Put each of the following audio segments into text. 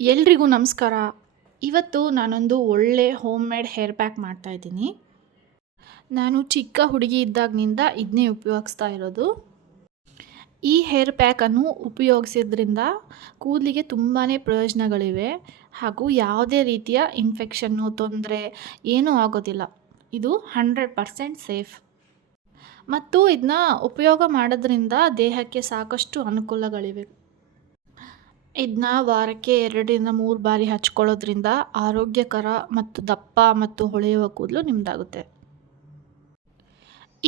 ಎಲ್ರಿಗೂ ನಮಸ್ಕಾರ. ಇವತ್ತು ನಾನೊಂದು ಒಳ್ಳೆ ಹೋಮ್ ಮೇಡ್ ಹೇರ್ ಪ್ಯಾಕ್ ಮಾಡ್ತಾಯಿದ್ದೀನಿ. ನಾನು ಚಿಕ್ಕ ಹುಡುಗಿ ಇದ್ದಾಗಿನಿಂದ ಇದನ್ನೇ ಉಪಯೋಗಿಸ್ತಾ ಇರೋದು. ಈ ಹೇರ್ ಪ್ಯಾಕನ್ನು ಉಪಯೋಗಿಸೋದ್ರಿಂದ ಕೂದಲಿಗೆ ತುಂಬಾ ಪ್ರಯೋಜನಗಳಿವೆ ಹಾಗೂ ಯಾವುದೇ ರೀತಿಯ ಇನ್ಫೆಕ್ಷನ್ನು ತೊಂದರೆ ಏನೂ ಆಗೋದಿಲ್ಲ. ಇದು 100% ಸೇಫ್ ಮತ್ತು ಇದನ್ನ ಉಪಯೋಗ ಮಾಡೋದ್ರಿಂದ ದೇಹಕ್ಕೆ ಸಾಕಷ್ಟು ಅನುಕೂಲಗಳಿವೆ. ಇದನ್ನ ವಾರಕ್ಕೆ 2-3 ಬಾರಿ ಹಚ್ಕೊಳ್ಳೋದ್ರಿಂದ ಆರೋಗ್ಯಕರ ಮತ್ತು ದಪ್ಪ ಮತ್ತು ಹೊಳೆಯುವ ಕೂದಲು ನಿಮ್ಮದಾಗುತ್ತೆ.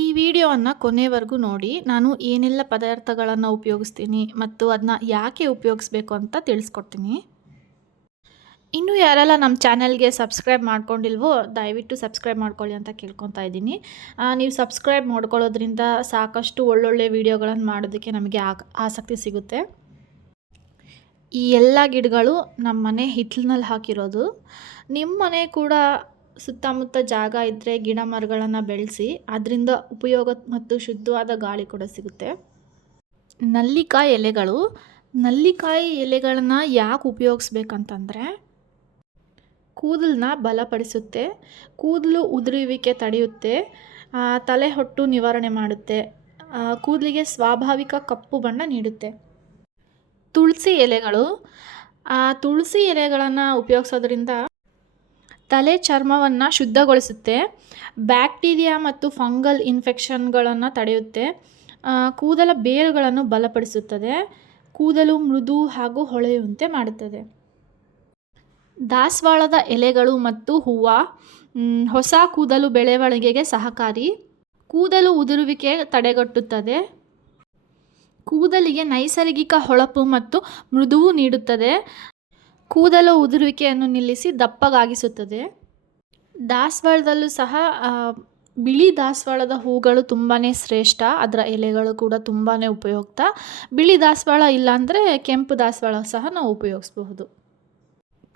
ಈ ವಿಡಿಯೋವನ್ನು ಕೊನೆವರೆಗೂ ನೋಡಿ. ನಾನು ಏನೆಲ್ಲ ಪದಾರ್ಥಗಳನ್ನು ಉಪಯೋಗಿಸ್ತೀನಿ ಮತ್ತು ಅದನ್ನ ಯಾಕೆ ಉಪಯೋಗಿಸ್ಬೇಕು ಅಂತ ತಿಳಿಸ್ಕೊಡ್ತೀನಿ. ಇನ್ನೂ ಯಾರೆಲ್ಲ ನಮ್ಮ ಚಾನಲ್ಗೆ ಸಬ್ಸ್ಕ್ರೈಬ್ ಮಾಡ್ಕೊಂಡಿಲ್ವೋ ದಯವಿಟ್ಟು ಸಬ್ಸ್ಕ್ರೈಬ್ ಮಾಡ್ಕೊಳ್ಳಿ ಅಂತ ಕೇಳ್ಕೊತಾ ಇದ್ದೀನಿ. ನೀವು ಸಬ್ಸ್ಕ್ರೈಬ್ ಮಾಡ್ಕೊಳ್ಳೋದ್ರಿಂದ ಸಾಕಷ್ಟು ಒಳ್ಳೊಳ್ಳೆ ವಿಡಿಯೋಗಳನ್ನು ಮಾಡೋದಕ್ಕೆ ನಮಗೆ ಆಸಕ್ತಿ ಸಿಗುತ್ತೆ. ಈ ಎಲ್ಲ ಗಿಡಗಳು ನಮ್ಮ ಮನೆ ಹಿತ್ತಲಿನಲ್ಲಿ ಹಾಕಿರೋದು. ನಿಮ್ಮ ಮನೆ ಕೂಡ ಸುತ್ತಮುತ್ತ ಜಾಗ ಇದ್ದರೆ ಗಿಡ ಮರಗಳನ್ನು ಬೆಳೆಸಿ, ಅದರಿಂದ ಉಪಯೋಗ ಮತ್ತು ಶುದ್ಧವಾದ ಗಾಳಿ ಕೂಡ ಸಿಗುತ್ತೆ. ನಲ್ಲಿಕಾಯಿ ಎಲೆಗಳು. ನಲ್ಲಿಕಾಯಿ ಎಲೆಗಳನ್ನು ಯಾಕೆ ಉಪಯೋಗಿಸ್ಬೇಕಂತಂದರೆ ಕೂದಲನ್ನ ಬಲಪಡಿಸುತ್ತೆ, ಕೂದಲು ಉದುರುವಿಕೆ ತಡೆಯುತ್ತೆ, ತಲೆ ಹೊಟ್ಟು ನಿವಾರಣೆ ಮಾಡುತ್ತೆ, ಕೂದಲಿಗೆ ಸ್ವಾಭಾವಿಕ ಕಪ್ಪು ಬಣ್ಣ ನೀಡುತ್ತೆ. ತುಳಸಿ ಎಲೆಗಳು. ತುಳಸಿ ಎಲೆಗಳನ್ನು ಉಪಯೋಗಿಸೋದ್ರಿಂದ ತಲೆ ಚರ್ಮವನ್ನು ಶುದ್ಧಗೊಳಿಸುತ್ತೆ, ಬ್ಯಾಕ್ಟೀರಿಯಾ ಮತ್ತು ಫಂಗಲ್ ಇನ್ಫೆಕ್ಷನ್ಗಳನ್ನು ತಡೆಯುತ್ತೆ, ಕೂದಲ ಬೇರುಗಳನ್ನು ಬಲಪಡಿಸುತ್ತದೆ, ಕೂದಲು ಮೃದು ಹಾಗೂ ಹೊಳೆಯುವಂತೆ ಮಾಡುತ್ತದೆ. ದಾಸವಾಳದ ಎಲೆಗಳು ಮತ್ತು ಹೂವು ಹೊಸ ಕೂದಲು ಬೆಳವಣಿಗೆಗೆ ಸಹಕಾರಿ, ಕೂದಲು ಉದುರುವಿಕೆ ತಡೆಗಟ್ಟುತ್ತದೆ, ಕೂದಲಿಗೆ ನೈಸರ್ಗಿಕ ಹೊಳಪು ಮತ್ತು ಮೃದುವು ನೀಡುತ್ತದೆ, ಕೂದಲು ಉದುರುವಿಕೆಯನ್ನು ನಿಲ್ಲಿಸಿ ದಪ್ಪಗಾಗಿಸುತ್ತದೆ. ದಾಸವಾಳದಲ್ಲೂ ಸಹ ಬಿಳಿ ದಾಸವಾಳದ ಹೂಗಳು ತುಂಬಾ ಶ್ರೇಷ್ಠ, ಅದರ ಎಲೆಗಳು ಕೂಡ ತುಂಬಾ ಉಪಯುಕ್ತ. ಬಿಳಿ ದಾಸವಾಳ ಇಲ್ಲಾಂದರೆ ಕೆಂಪು ದಾಸವಾಳ ಸಹ ನಾವು ಉಪಯೋಗಿಸಬಹುದು.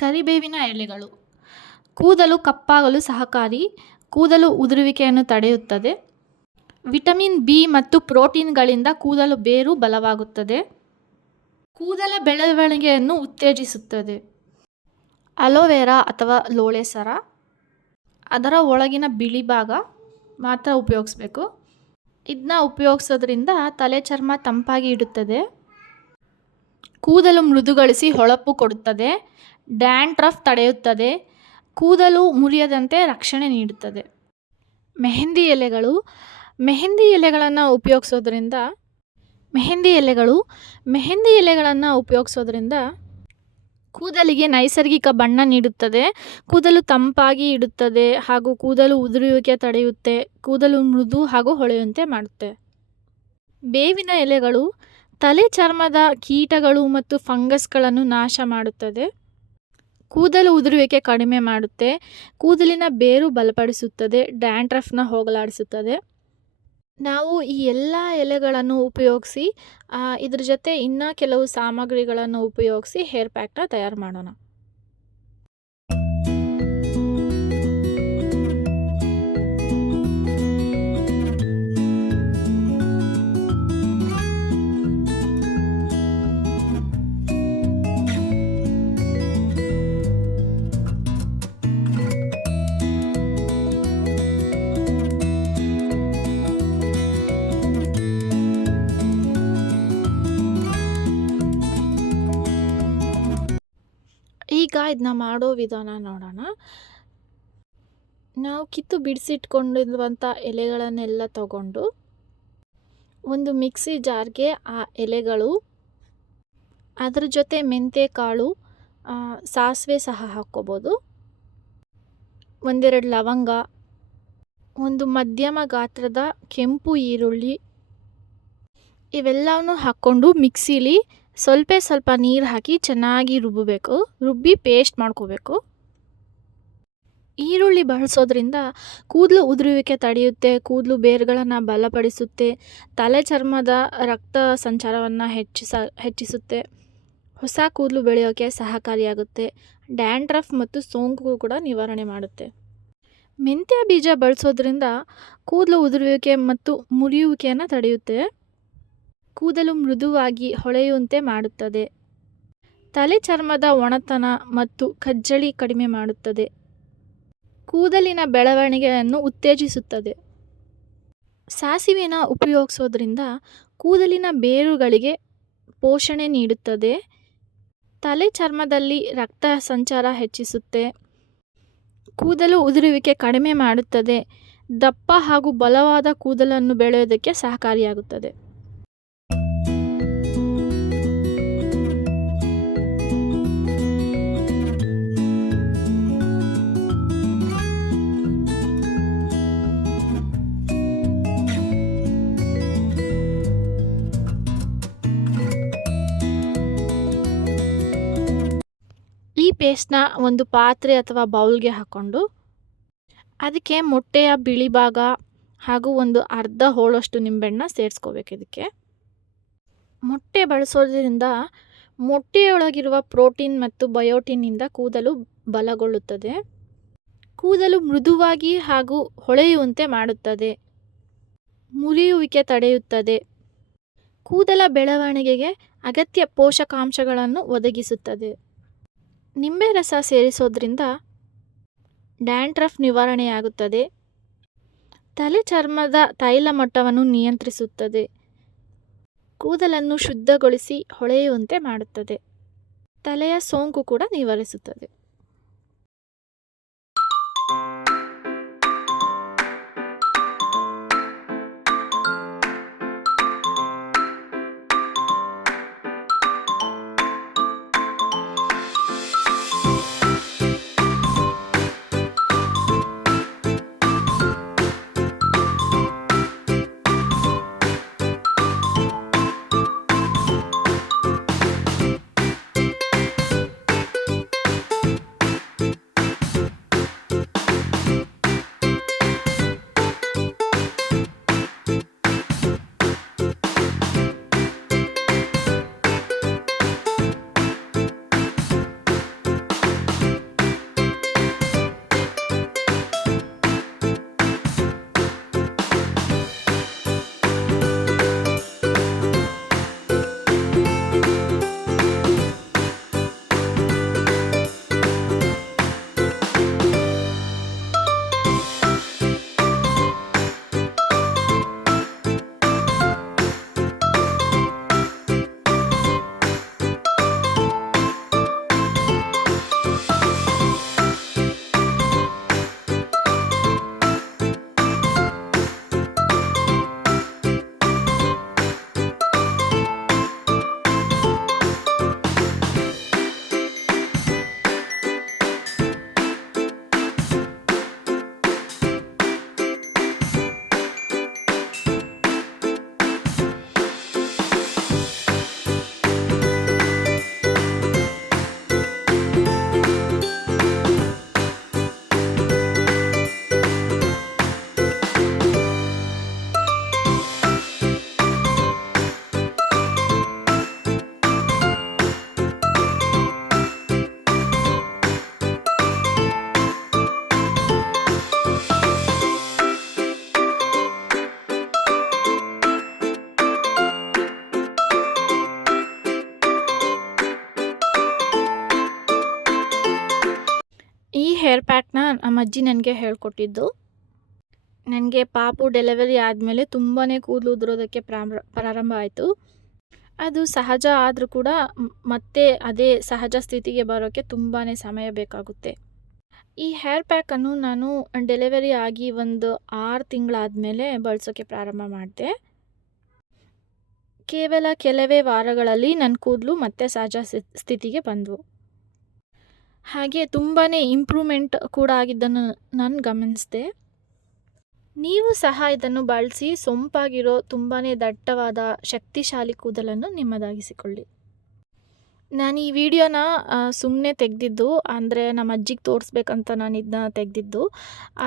ಕರಿಬೇವಿನ ಎಲೆಗಳು. ಕೂದಲು ಕಪ್ಪಾಗಲು ಸಹಕಾರಿ, ಕೂದಲು ಉದುರುವಿಕೆಯನ್ನು ತಡೆಯುತ್ತದೆ, ವಿಟಮಿನ್ ಬಿ ಮತ್ತು ಪ್ರೋಟೀನ್ಗಳಿಂದ ಕೂದಲು ಬೇರು ಬಲವಾಗುತ್ತದೆ, ಕೂದಲ ಬೆಳವಣಿಗೆಯನ್ನು ಉತ್ತೇಜಿಸುತ್ತದೆ. ಅಲೋವೆರಾ ಅಥವಾ ಲೋಳೆ ಸರ. ಅದರ ಒಳಗಿನ ಬಿಳಿ ಭಾಗ ಮಾತ್ರ ಉಪಯೋಗಿಸ್ಬೇಕು. ಇದನ್ನ ಉಪಯೋಗಿಸೋದ್ರಿಂದ ತಲೆ ಚರ್ಮ ತಂಪಾಗಿ ಇಡುತ್ತದೆ, ಕೂದಲು ಮೃದುಗೊಳಿಸಿ ಹೊಳಪು ಕೊಡುತ್ತದೆ, ಡ್ಯಾಂಡ್ರಫ್ ತಡೆಯುತ್ತದೆ, ಕೂದಲು ಮುರಿಯದಂತೆ ರಕ್ಷಣೆ ನೀಡುತ್ತದೆ. ಮೆಹಂದಿ ಎಲೆಗಳು. ಮೆಹಂದಿ ಎಲೆಗಳನ್ನು ಉಪಯೋಗಿಸೋದ್ರಿಂದ ಕೂದಲಿಗೆ ನೈಸರ್ಗಿಕ ಬಣ್ಣ ನೀಡುತ್ತದೆ, ಕೂದಲು ತಂಪಾಗಿ ಇಡುತ್ತದೆ ಹಾಗೂ ಕೂದಲು ಉದುರುವಿಕೆ ತಡೆಯುತ್ತೆ, ಕೂದಲು ಮೃದು ಹಾಗೂ ಹೊಳೆಯುವಂತೆ ಮಾಡುತ್ತೆ. ಬೇವಿನ ಎಲೆಗಳು. ತಲೆ ಚರ್ಮದ ಕೀಟಗಳು ಮತ್ತು ಫಂಗಸ್ಗಳನ್ನು ನಾಶ ಮಾಡುತ್ತದೆ, ಕೂದಲು ಉದುರುವಿಕೆ ಕಡಿಮೆ ಮಾಡುತ್ತೆ, ಕೂದಲಿನ ಬೇರು ಬಲಪಡಿಸುತ್ತದೆ, ಡ್ಯಾಂಡ್ರಫ್ನ ಹೋಗಲಾಡಿಸುತ್ತದೆ. ನಾವು ಈ ಎಲ್ಲ ಎಲೆಗಳನ್ನು ಉಪಯೋಗಿಸಿ ಇದ್ರ ಜೊತೆ ಇನ್ನೂ ಕೆಲವು ಸಾಮಗ್ರಿಗಳನ್ನು ಉಪಯೋಗಿಸಿ ಹೇರ್ ಪ್ಯಾಕ್ನ ತಯಾರು ಮಾಡೋಣ. ಈಗ ಇದನ್ನ ಮಾಡೋ ವಿಧಾನ ನೋಡೋಣ. ನಾವು ಕಿತ್ತು ಬಿಡಿಸಿಟ್ಕೊಂಡಿರುವಂಥ ಎಲೆಗಳನ್ನೆಲ್ಲ ತಗೊಂಡು ಒಂದು ಮಿಕ್ಸಿ ಜಾರ್ಗೆ ಆ ಎಲೆಗಳು, ಅದ್ರ ಜೊತೆ ಮೆಂತ್ಯ ಕಾಳು, ಸಾಸಿವೆ ಸಹ ಹಾಕ್ಕೋಬೋದು, 1-2 ಲವಂಗ, ಒಂದು ಮಧ್ಯಮ ಗಾತ್ರದ ಕೆಂಪು ಈರುಳ್ಳಿ, ಇವೆಲ್ಲವನ್ನು ಹಾಕ್ಕೊಂಡು ಮಿಕ್ಸಿಲಿ ಸ್ವಲ್ಪ ನೀರು ಹಾಕಿ ಚೆನ್ನಾಗಿ ರುಬ್ಬಿ ಪೇಸ್ಟ್ ಮಾಡ್ಕೋಬೇಕು. ಈರುಳ್ಳಿ ಬಳಸೋದ್ರಿಂದ ಕೂದಲು ಉದುರುವಿಕೆ ತಡೆಯುತ್ತೆ, ಕೂದಲು ಬೇರುಗಳನ್ನು ಬಲಪಡಿಸುತ್ತೆ, ತಲೆ ಚರ್ಮದ ರಕ್ತ ಸಂಚಾರವನ್ನು ಹೆಚ್ಚಿಸುತ್ತೆ, ಹೊಸ ಕೂದಲು ಬೆಳೆಯೋಕ್ಕೆ ಸಹಕಾರಿಯಾಗುತ್ತೆ, ಡ್ಯಾಂಡ್ರಫ್ ಮತ್ತು ಸೋಂಕು ಕೂಡ ನಿವಾರಣೆ ಮಾಡುತ್ತೆ. ಮೆಂತ್ಯ ಬೀಜ ಬಳಸೋದ್ರಿಂದ ಕೂದಲು ಉದುರುವಿಕೆ ಮತ್ತು ಮುರಿಯುವಿಕೆಯನ್ನು ತಡೆಯುತ್ತೆ, ಕೂದಲು ಮೃದುವಾಗಿ ಹೊಳೆಯುವಂತೆ ಮಾಡುತ್ತದೆ, ತಲೆ ಚರ್ಮದ ಒಣತನ ಮತ್ತು ಕಜ್ಜಲಿ ಕಡಿಮೆ ಮಾಡುತ್ತದೆ. ಕೂದಲಿನ ಬೆಳವಣಿಗೆಯನ್ನು ಉತ್ತೇಜಿಸುತ್ತದೆ. ಸಾಸಿವೆನ ಉಪಯೋಗಿಸೋದ್ರಿಂದ ಕೂದಲಿನ ಬೇರುಗಳಿಗೆ ಪೋಷಣೆ ನೀಡುತ್ತದೆ. ತಲೆ ಚರ್ಮದಲ್ಲಿ ರಕ್ತ ಸಂಚಾರ ಹೆಚ್ಚಿಸುತ್ತೆ. ಕೂದಲು ಉದುರುವಿಕೆ ಕಡಿಮೆ ಮಾಡುತ್ತದೆ. ದಪ್ಪ ಹಾಗೂ ಬಲವಾದ ಕೂದಲನ್ನು ಬೆಳೆಯೋದಕ್ಕೆ ಸಹಕಾರಿಯಾಗುತ್ತದೆ. ಈ ಪೇಸ್ಟ್ನ ಒಂದು ಪಾತ್ರೆ ಅಥವಾ ಬೌಲ್ಗೆ ಹಾಕ್ಕೊಂಡು ಅದಕ್ಕೆ ಮೊಟ್ಟೆಯ ಬಿಳಿ ಭಾಗ ಹಾಗೂ ಒಂದು ಅರ್ಧ ಹೋಳಷ್ಟು ನಿಂಬೆಹಣ್ಣು ಸೇರಿಸ್ಕೋಬೇಕು. ಇದಕ್ಕೆ ಮೊಟ್ಟೆ ಬಳಸೋದ್ರಿಂದ ಮೊಟ್ಟೆಯೊಳಗಿರುವ ಪ್ರೋಟೀನ್ ಮತ್ತು ಬಯೋಟಿನ್ನಿಂದ ಕೂದಲು ಬಲಗೊಳ್ಳುತ್ತದೆ. ಕೂದಲು ಮೃದುವಾಗಿ ಹಾಗೂ ಹೊಳೆಯುವಂತೆ ಮಾಡುತ್ತದೆ. ಮುರಿಯುವಿಕೆ ತಡೆಯುತ್ತದೆ. ಕೂದಲ ಬೆಳವಣಿಗೆಗೆ ಅಗತ್ಯ ಪೋಷಕಾಂಶಗಳನ್ನು ಒದಗಿಸುತ್ತದೆ. ನಿಂಬೆ ರಸ ಸೇರಿಸೋದ್ರಿಂದ ಡ್ಯಾಂಡ್ರಫ್ ನಿವಾರಣೆಯಾಗುತ್ತದೆ. ತಲೆ ಚರ್ಮದ ತೈಲ ಮಟ್ಟವನ್ನು ನಿಯಂತ್ರಿಸುತ್ತದೆ. ಕೂದಲನ್ನು ಶುದ್ಧಗೊಳಿಸಿ ಹೊಳೆಯುವಂತೆ ಮಾಡುತ್ತದೆ. ತಲೆಯ ಸೋಂಕು ಕೂಡ ನಿವಾರಿಸುತ್ತದೆ. ಈ ಹೇರ್ ಪ್ಯಾಕ್ನ ನಮ್ಮ ಅಜ್ಜಿ ನನಗೆ ಹೇಳ್ಕೊಟ್ಟಿದ್ದು. ನನಗೆ ಪಾಪು ಡೆಲಿವರಿ ಆದಮೇಲೆ ತುಂಬಾ ಕೂದಲು ಉದುರೋದಕ್ಕೆ ಪ್ರಾರಂಭ ಆಯಿತು. ಅದು ಸಹಜ ಆದರೂ ಕೂಡ ಮತ್ತೆ ಅದೇ ಸಹಜ ಸ್ಥಿತಿಗೆ ಬರೋಕ್ಕೆ ತುಂಬಾ ಸಮಯ ಬೇಕಾಗುತ್ತೆ. ಈ ಹೇರ್ ಪ್ಯಾಕನ್ನು ನಾನು ಡೆಲಿವರಿ ಆಗಿ ಒಂದು 6 ತಿಂಗಳಾದಮೇಲೆ ಬಳಸೋಕ್ಕೆ ಪ್ರಾರಂಭ ಮಾಡಿದೆ. ಕೇವಲ ಕೆಲವೇ ವಾರಗಳಲ್ಲಿ ನನ್ನ ಕೂದಲು ಮತ್ತೆ ಸಹಜ ಸ್ಥಿತಿಗೆ ಬಂದವು. ಹಾಗೆ ತುಂಬಾ ಇಂಪ್ರೂವ್ಮೆಂಟ್ ಕೂಡ ಆಗಿದ್ದನ್ನು ನಾನು ಗಮನಿಸಿದೆ. ನೀವು ಸಹ ಇದನ್ನು ಬಳಸಿ ಸೊಂಪಾಗಿರೋ ತುಂಬಾ ದಟ್ಟವಾದ ಶಕ್ತಿಶಾಲಿ ಕೂದಲನ್ನು ನಿಮ್ಮದಾಗಿಸಿಕೊಳ್ಳಿ. ನಾನು ಈ ವಿಡಿಯೋನ ಸುಮ್ಮನೆ ತೆಗೆದಿದ್ದು, ಅಂದರೆ ನಮ್ಮ ಅಜ್ಜಿಗೆ ತೋರಿಸ್ಬೇಕಂತ ನಾನು ಇದನ್ನ ತೆಗೆದಿದ್ದು.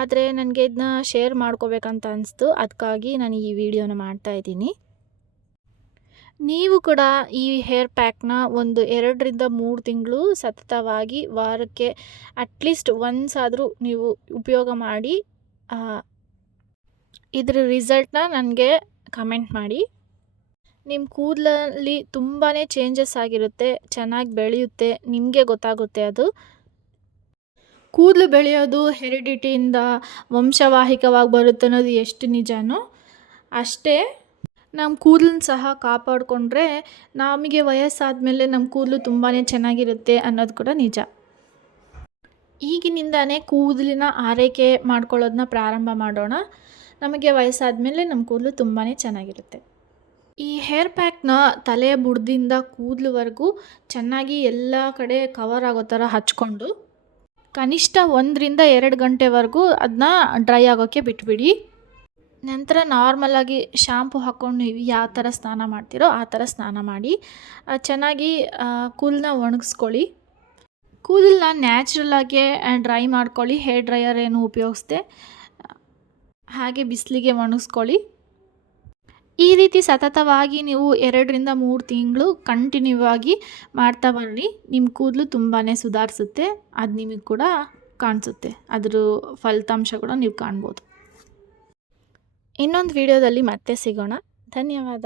ಆದರೆ ನನಗೆ ಇದನ್ನ ಶೇರ್ ಮಾಡ್ಕೋಬೇಕಂತ ಅನಿಸ್ತು. ಅದಕ್ಕಾಗಿ ನಾನು ಈ ವಿಡಿಯೋನ ಮಾಡ್ತಾಯಿದ್ದೀನಿ. ನೀವು ಕೂಡ ಈ ಹೇರ್ ಪ್ಯಾಕ್ನ ಒಂದು 2ರಿಂದ 3 ತಿಂಗಳು ಸತತವಾಗಿ ವಾರಕ್ಕೆ ಅಟ್ಲೀಸ್ಟ್ ಒನ್ಸ್ ಆದರೂ ನೀವು ಉಪಯೋಗ ಮಾಡಿ ಇದರ ರಿಸಲ್ಟ್ನ ನನಗೆ ಕಮೆಂಟ್ ಮಾಡಿ. ನಿಮ್ಮ ಕೂದಲಲ್ಲಿ ತುಂಬಾ ಚೇಂಜಸ್ ಆಗಿರುತ್ತೆ, ಚೆನ್ನಾಗಿ ಬೆಳೆಯುತ್ತೆ, ನಿಮಗೆ ಗೊತ್ತಾಗುತ್ತೆ ಅದು. ಕೂದಲು ಬೆಳೆಯೋದು ಹೆರಿಡಿಟಿಯಿಂದ ವಂಶವಾಹಿಕವಾಗಿ ಬರುತ್ತೆ ಅನ್ನೋದು ಎಷ್ಟು ನಿಜನೋ ಅಷ್ಟೇ ನಮ್ಮ ಕೂದಲನ್ನ ಸಹ ಕಾಪಾಡಿಕೊಂಡ್ರೆ ನಮಗೆ ವಯಸ್ಸಾದ ಮೇಲೆ ನಮ್ಮ ಕೂದಲು ತುಂಬಾ ಚೆನ್ನಾಗಿರುತ್ತೆ ಅನ್ನೋದು ಕೂಡ ನಿಜ. ಈಗಿನಿಂದಾನೇ ಕೂದಲಿನ ಆರೈಕೆ ಮಾಡ್ಕೊಳ್ಳೋದನ್ನ ಪ್ರಾರಂಭ ಮಾಡೋಣ. ನಮಗೆ ವಯಸ್ಸಾದ ಮೇಲೆ ನಮ್ಮ ಕೂದಲು ತುಂಬಾ ಚೆನ್ನಾಗಿರುತ್ತೆ. ಈ ಹೇರ್ ಪ್ಯಾಕ್ನ ತಲೆಯ ಬುಡದಿಂದ ಕೂದಲುವರೆಗೂ ಚೆನ್ನಾಗಿ ಎಲ್ಲ ಕಡೆ ಕವರ್ ಆಗೋ ಥರ ಹಚ್ಕೊಂಡು ಕನಿಷ್ಠ 1-2 ಗಂಟೆವರೆಗೂ ಅದನ್ನ ಡ್ರೈ ಆಗೋಕ್ಕೆ ಬಿಟ್ಬಿಡಿ. ನಂತರ ನಾರ್ಮಲಾಗಿ ಶಾಂಪು ಹಾಕ್ಕೊಂಡು ನೀವು ಯಾವ ಥರ ಸ್ನಾನ ಮಾಡ್ತೀರೋ ಆ ಥರ ಸ್ನಾನ ಮಾಡಿ ಚೆನ್ನಾಗಿ ಕೂದಲನ್ನ ಒಣಗಿಸ್ಕೊಳ್ಳಿ. ಕೂದಲನ್ನ ನ್ಯಾಚುರಲಾಗೆ ಡ್ರೈ ಮಾಡ್ಕೊಳ್ಳಿ. ಹೇರ್ ಡ್ರೈಯರ್ ಏನು ಉಪಯೋಗಿಸ್ದೆ ಹಾಗೆ ಬಿಸಿಲಿಗೆ ಒಣಗಿಸ್ಕೊಳ್ಳಿ. ಈ ರೀತಿ ಸತತವಾಗಿ ನೀವು 2-3 ತಿಂಗಳು ಕಂಟಿನ್ಯೂ ಆಗಿ ಮಾಡ್ತಾ ಬರ್ರಿ. ನಿಮ್ಮ ಕೂದಲು ತುಂಬಾ ಸುಧಾರಿಸುತ್ತೆ. ಅದು ನಿಮಗೆ ಕೂಡ ಕಾಣಿಸುತ್ತೆ. ಅದ್ರ ಫಲಿತಾಂಶ ಕೂಡ ನೀವು ಕಾಣ್ಬೋದು. ಇನ್ನೊಂದು ವಿಡಿಯೋದಲ್ಲಿ ಮತ್ತೆ ಸಿಗೋಣ. ಧನ್ಯವಾದ.